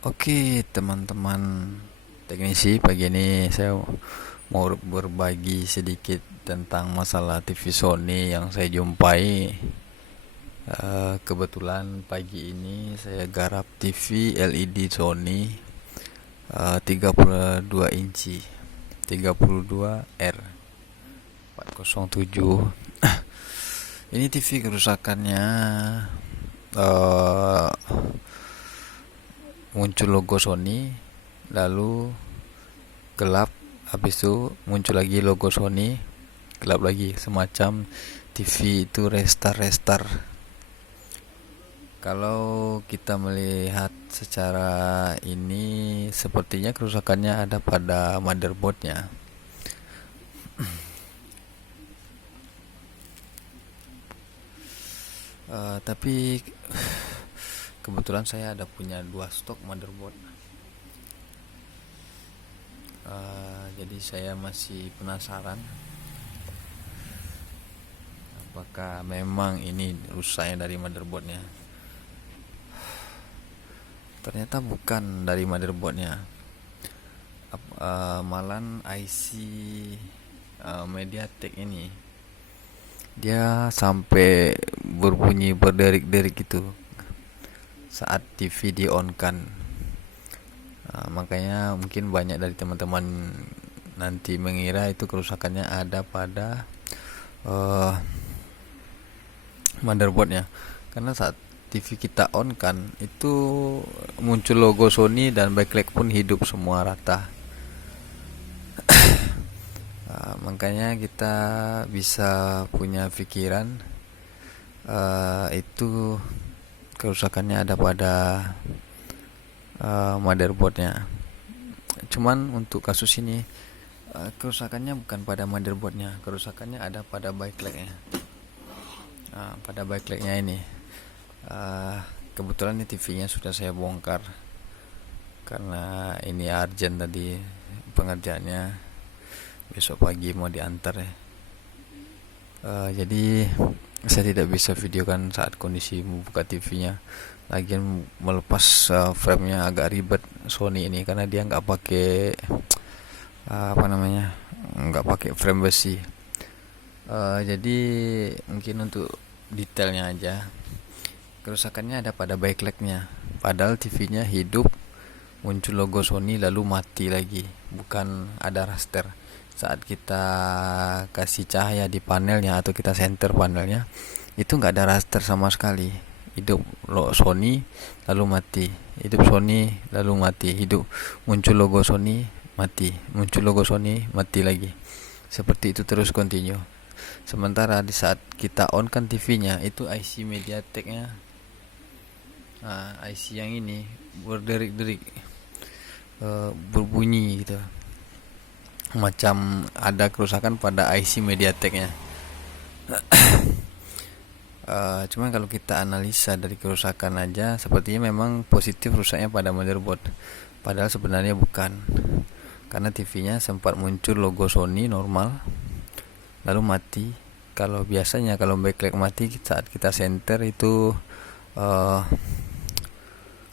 Oke, teman-teman teknisi, pagi ini saya mau berbagi sedikit tentang masalah TV Sony yang saya jumpai. Kebetulan pagi ini saya garap TV LED Sony 32 inci 32R 407. Ini TV kerusakannya eh, muncul logo Sony, lalu gelap, habis itu muncul lagi logo Sony, gelap lagi, semacam TV itu restar. Kalau kita melihat secara ini, sepertinya kerusakannya ada pada motherboardnya. Tapi kebetulan saya ada punya dua stok motherboard. Jadi saya masih penasaran apakah memang ini rusaknya dari motherboardnya. Ternyata bukan dari motherboardnya, malah IC MediaTek ini dia sampai berbunyi berderik-derik gitu saat TV di on kan. Makanya mungkin banyak dari teman-teman nanti mengira itu kerusakannya ada pada uh, motherboardnya, karena saat TV kita on kan itu muncul logo Sony dan backlight pun hidup semua rata. Makanya kita bisa punya pikiran itu kerusakannya ada pada motherboardnya. Cuman untuk kasus ini kerusakannya bukan pada motherboardnya, kerusakannya ada pada backlightnya. Pada backlightnya ini kebetulan ini TV-nya sudah saya bongkar karena ini urgent tadi pengerjaannya, besok pagi mau diantar ya. Jadi saya tidak bisa videokan saat kondisi membuka TV-nya. Lagian melepas frame-nya agak ribet Sony ini karena dia nggak pakai nggak pakai frame besi. Jadi mungkin untuk detailnya aja, kerusakannya ada pada backlightnya. Padahal TV-nya hidup, muncul logo Sony lalu mati lagi, bukan ada raster. Saat kita kasih cahaya di panelnya atau kita center panelnya, itu nggak ada raster sama sekali. Hidup Sony lalu mati, hidup Sony lalu mati, hidup, muncul logo Sony mati, muncul logo Sony mati lagi. Seperti itu terus continue. Sementara di saat kita on kan TV-nya, itu IC MediaTek-nya, IC yang ini berderik-derik, berbunyi gitu, macam ada kerusakan pada IC MediaTek-nya. Cuman kalau kita analisa dari kerusakan aja, sepertinya memang positif rusaknya pada motherboard. Padahal sebenarnya bukan, karena TV-nya sempat muncul logo Sony normal, lalu mati. Kalau biasanya kalau backlight mati saat kita center itu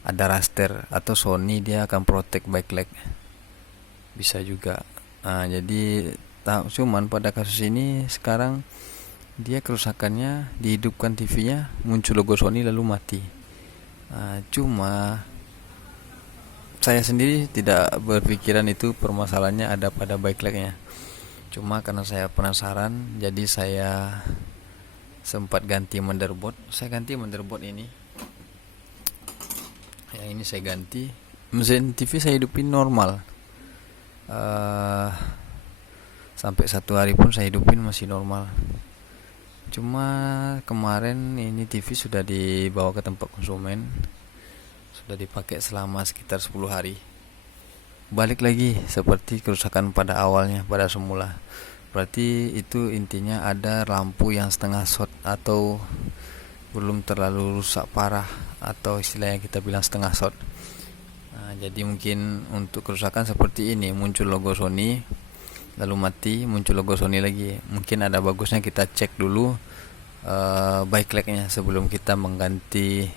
ada raster atau Sony dia akan protect backlight, bisa juga. Jadi cuman pada kasus ini sekarang dia kerusakannya dihidupkan TV-nya, muncul logo Sony lalu mati. Cuma saya sendiri tidak berpikiran itu permasalahannya ada pada backlightnya. Cuma karena saya penasaran, jadi saya sempat ganti motherboard. Saya ganti motherboard ini. Yang ini saya ganti. Mesin TV saya hidupin normal. Sampai 1 hari pun saya hidupin masih normal. Cuma kemarin ini TV sudah dibawa ke tempat konsumen, sudah dipakai selama sekitar 10 hari. Balik lagi seperti kerusakan pada awalnya, pada semula. Berarti itu intinya ada lampu yang setengah short atau belum terlalu rusak parah, atau istilahnya kita bilang setengah short. Jadi mungkin untuk kerusakan seperti ini, muncul logo Sony lalu mati, muncul logo Sony lagi, mungkin ada bagusnya kita cek dulu backlightnya sebelum kita mengganti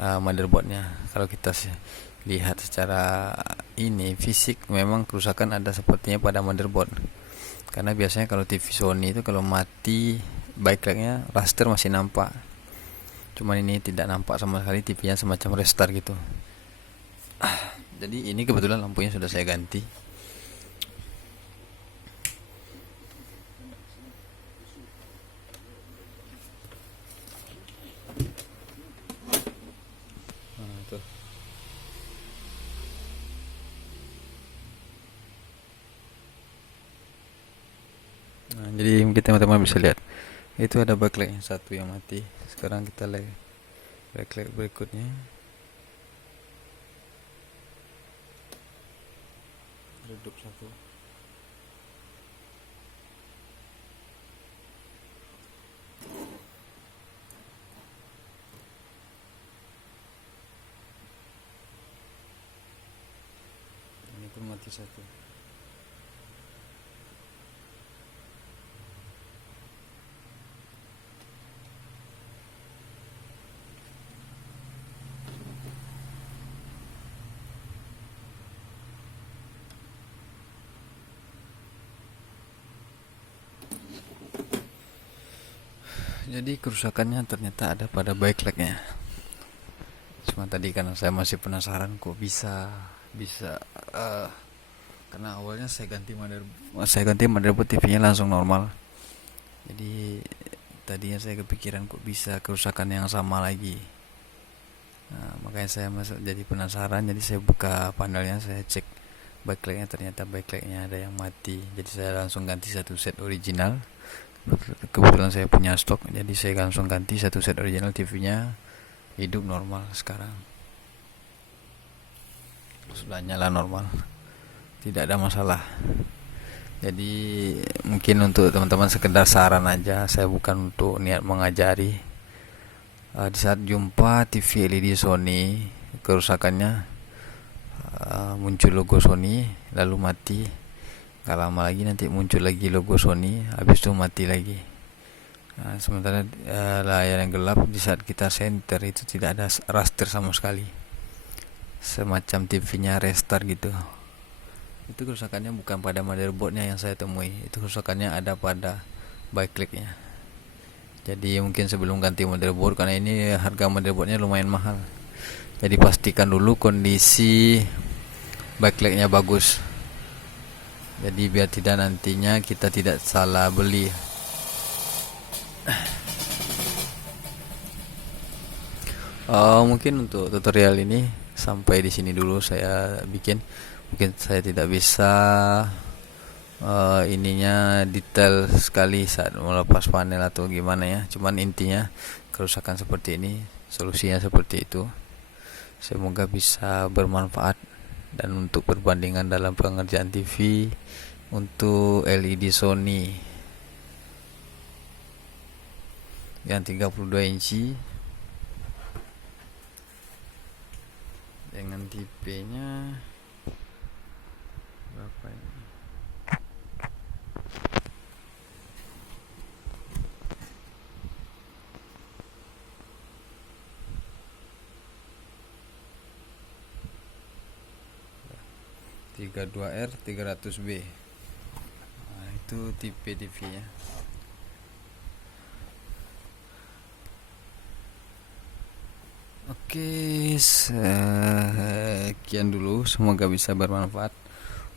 motherboardnya. Kalau kita lihat secara ini fisik memang kerusakan ada sepertinya pada motherboard. Karena biasanya kalau TV Sony itu kalau mati backlightnya raster masih nampak. Cuman ini tidak nampak sama sekali, TV-nya semacam restart gitu. Jadi ini kebetulan lampunya sudah saya ganti. Nah, jadi mungkin teman-teman bisa lihat itu ada backlight yang satu yang mati. Sekarang kita lihat backlight berikutnya, redup satu. Ini pun mati satu. Jadi kerusakannya ternyata ada pada backlightnya. Cuma tadi karena saya masih penasaran kok bisa karena awalnya saya ganti motherboard, TV-nya langsung normal. Jadi tadinya saya kepikiran kok bisa kerusakan yang sama lagi. Nah, makanya saya masuk jadi penasaran. Jadi saya buka panelnya, saya cek backlightnya, ternyata backlightnya ada yang mati. Jadi saya langsung ganti satu set original. Kebetulan saya punya stok, jadi saya langsung ganti satu set original. TV-nya hidup normal sekarang, sudah nyala normal, tidak ada masalah. Jadi mungkin untuk teman-teman sekedar saran aja, saya bukan untuk niat mengajari. Di saat jumpa TV LED Sony kerusakannya, muncul logo Sony lalu mati. Gak lama lagi nanti muncul lagi logo Sony, habis itu mati lagi. Nah, sementara layar yang gelap di saat kita center itu tidak ada raster sama sekali, semacam TV-nya restart gitu. Itu kerusakannya bukan pada motherboardnya yang saya temui, itu kerusakannya ada pada backlightnya. Jadi mungkin sebelum ganti motherboard, karena ini harga motherboardnya lumayan mahal, jadi pastikan dulu kondisi backlightnya bagus. Jadi biar tidak nantinya kita tidak salah beli. Mungkin untuk tutorial ini sampai di sini dulu saya bikin. Mungkin saya tidak bisa ininya detail sekali saat melepas panel atau gimana ya. Cuman intinya kerusakan seperti ini, solusinya seperti itu. Semoga bisa bermanfaat. Dan untuk perbandingan dalam pengerjaan TV untuk LED Sony yang 32 inci dengan tipenya berapa ini? R 300B. Nah, itu tipe TV-nya. Oke, sekian dulu. Semoga bisa bermanfaat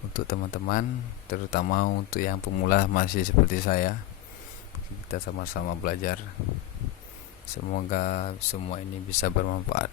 untuk teman-teman, terutama untuk yang pemula masih seperti saya. Kita sama-sama belajar. Semoga semua ini bisa bermanfaat.